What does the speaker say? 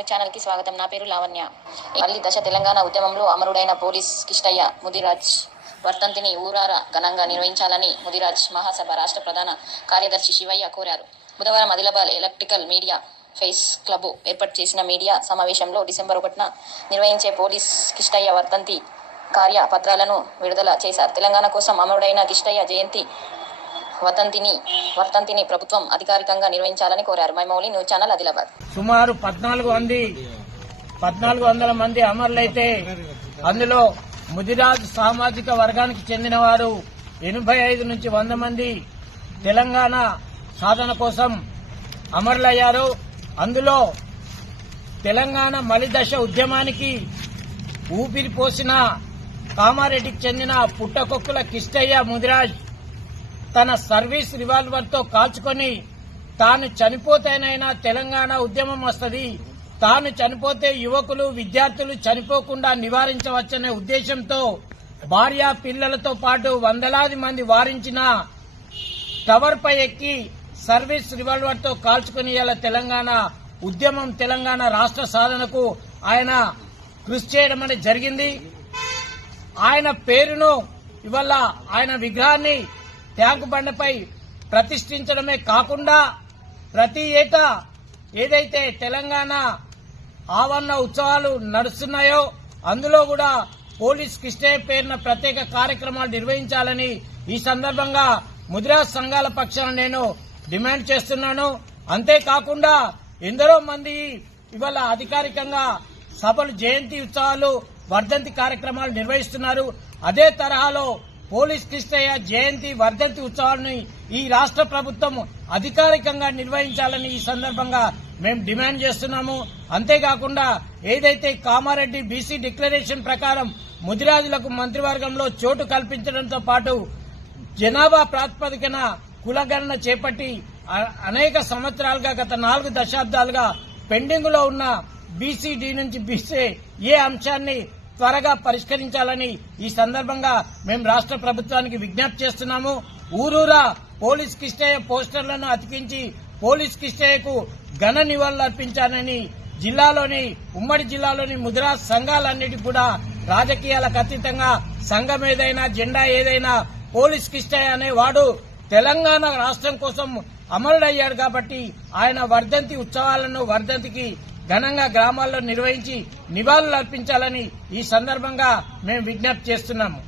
News ఛానల్కి స్వాగతం. నా పేరు లావణ్య. మళ్ళీ దశ తెలంగాణ ఉద్యమంలో అమరుడైన పోలీస్ కిష్టయ్య ముదిరాజ్ వర్తంతిని ఊరార ఘనంగా నిర్వహించాలని ముదిరాజ్ మహాసభ రాష్ట్ర ప్రధాన కార్యదర్శి శివయ్య కోరారు. బుధవారం Adilabad electrical media face club ఏర్పాటు చేసిన మీడియా సమావేశంలో డిసెంబర్ ఒకటిన నిర్వహించే పోలీస్ కిష్టయ్య వర్తంతి కార్యపత్రాలను విడుదల చేశారు. తెలంగాణ కోసం అమరుడైన కిష్టయ్య జయంతి వతంతిని వర్తంతిని ప్రభుత్వం అధికారికంగా నిర్వహించాలని కోరారు. Maimouli news channel Adilabad. సుమారు పద్నాలుగు మంది పద్నాలుగు వందల మంది అమరులైతే అందులో ముదిరాజ్ సామాజిక వర్గానికి చెందిన వారు ఎనభై ఐదు నుంచి వంద మంది తెలంగాణ సాధన కోసం అమరులయ్యారు. అందులో తెలంగాణ మలిదశ ఉద్యమానికి ఊపిరి పోసిన కామారెడ్డికి చెందిన పుట్టకొక్కుల కిష్టయ్య ముదిరాజ్ తన సర్వీస్ రివాల్వర్తో కాల్చుకొని తాను చనిపోతేనైనా తెలంగాణ ఉద్యమం వస్తుంది. తాను చనిపోతే యువకులు విద్యార్థులు చనిపోకుండా నివారించవచ్చనే ఉద్దేశంతో భార్య పిల్లలతో పాటు వందలాది మంది వారించిన టవర్ పై ఎక్కి సర్వీస్ రివాల్వర్తో కాల్చుకుని ఇలా తెలంగాణ ఉద్యమం తెలంగాణ రాష్ట్ర సాధనకు ఆయన కృషి చేయడం అనేది జరిగింది. ఆయన పేరును ఇవాళ ఆయన విగ్రహాన్ని ట్యాంకు బండపై ప్రతిష్ఠించడమే కాకుండా ప్రతి ఏటా ఏదైతే తెలంగాణ ఆవరణ ఉత్సవాలు నడుస్తున్నాయో అందులో కూడా పోలీస్ కృష్ణయ్య పేరున ప్రత్యేక కార్యక్రమాలు నిర్వహించాలని ఈ సందర్భంగా ముద్రా సంఘాల పక్షాన నేను డిమాండ్ చేస్తున్నాను. అంతేకాకుండా ఎందరో మంది ఇవాళ అధికారికంగా సభలు జయంతి ఉత్సవాలు వర్ధంతి కార్యక్రమాలు నిర్వహిస్తున్నారు. అదే తరహాలో పోలీస్ కృష్ణయ్య జయంతి వర్ధంతి ఉత్సవాలను ఈ రాష్ట్ర ప్రభుత్వం అధికారికంగా నిర్వహించాలని ఈ సందర్భంగా మేము డిమాండ్ చేస్తున్నాము. అంతేకాకుండా ఏదైతే కామారెడ్డి బీసీ డిక్లరేషన్ ప్రకారం ముదిరాజులకు మంత్రివర్గంలో చోటు కల్పించడంతో పాటు జనాభా ప్రాతిపదికన కులగణన చేపట్టి అనేక సంవత్సరాలుగా గత నాలుగు దశాబ్దాలుగా పెండింగ్లో ఉన్న బీసీడీ నుంచి బీసీ ఏ అంశాన్ని త్వరగా పరిష్కరించాలని ఈ సందర్భంగా మేము రాష్ట్ర ప్రభుత్వానికి విజ్ఞప్తి చేస్తున్నాము. ఊరూరా పోలీస్ కిష్టయ్య పోస్టర్లను అతికించి పోలీస్ కిష్టయ్యకు ఘన నివాళులు అర్పించాలని జిల్లాలోని ఉమ్మడి జిల్లాలోని ముద్రా సంఘాలన్నిటి కూడా రాజకీయాలకు అతీతంగా సంఘం ఏదైనా జెండా ఏదైనా పోలీస్ కిష్టయ్య అనేవాడు తెలంగాణ రాష్ట్రం కోసం అమరుడయ్యాడు కాబట్టి ఆయన వర్ధంతి ఉత్సవాలను వర్ధంతికి ఘనంగా గ్రామాల్లో నిర్వహించి నివాళులు అర్పించాలని ఈ సందర్భంగా మేము విజ్ఞప్తి చేస్తున్నాము.